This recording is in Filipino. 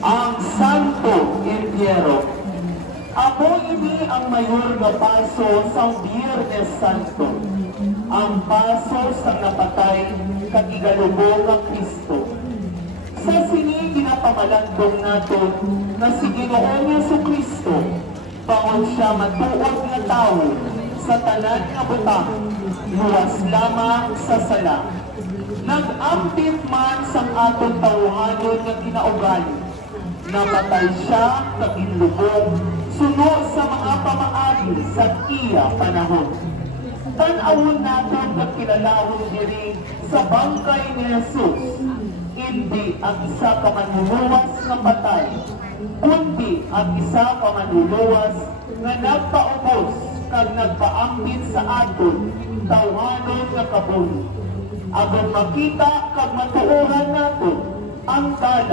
ang Santo Entierro. Ako ini ang mayor nga paso sa Biyernes Santo, ang paso sa napatay kagigalubong ng Kristo. Sa sini ginapamalandong naton na si Ginoong Jesucristo, bangon siya matuod nga tao sa tanan nga butang, luwas lamang sa sala. Nag-ampit man sang atong tawhanon nga kinaugali, namatay siya kaginlubong sunod sa mga pamaagi sa iya panahon. Tan-awon natin kakilalahon diri sa bangkay ni Jesus, hindi ang isa ka manluluwas nga patay, kundi ang isa ka manluluwas nga nagpaubos kag nagpaambit sa aton tawhanon nga kabuhi. Agon makita kag matuoran naton ang dalan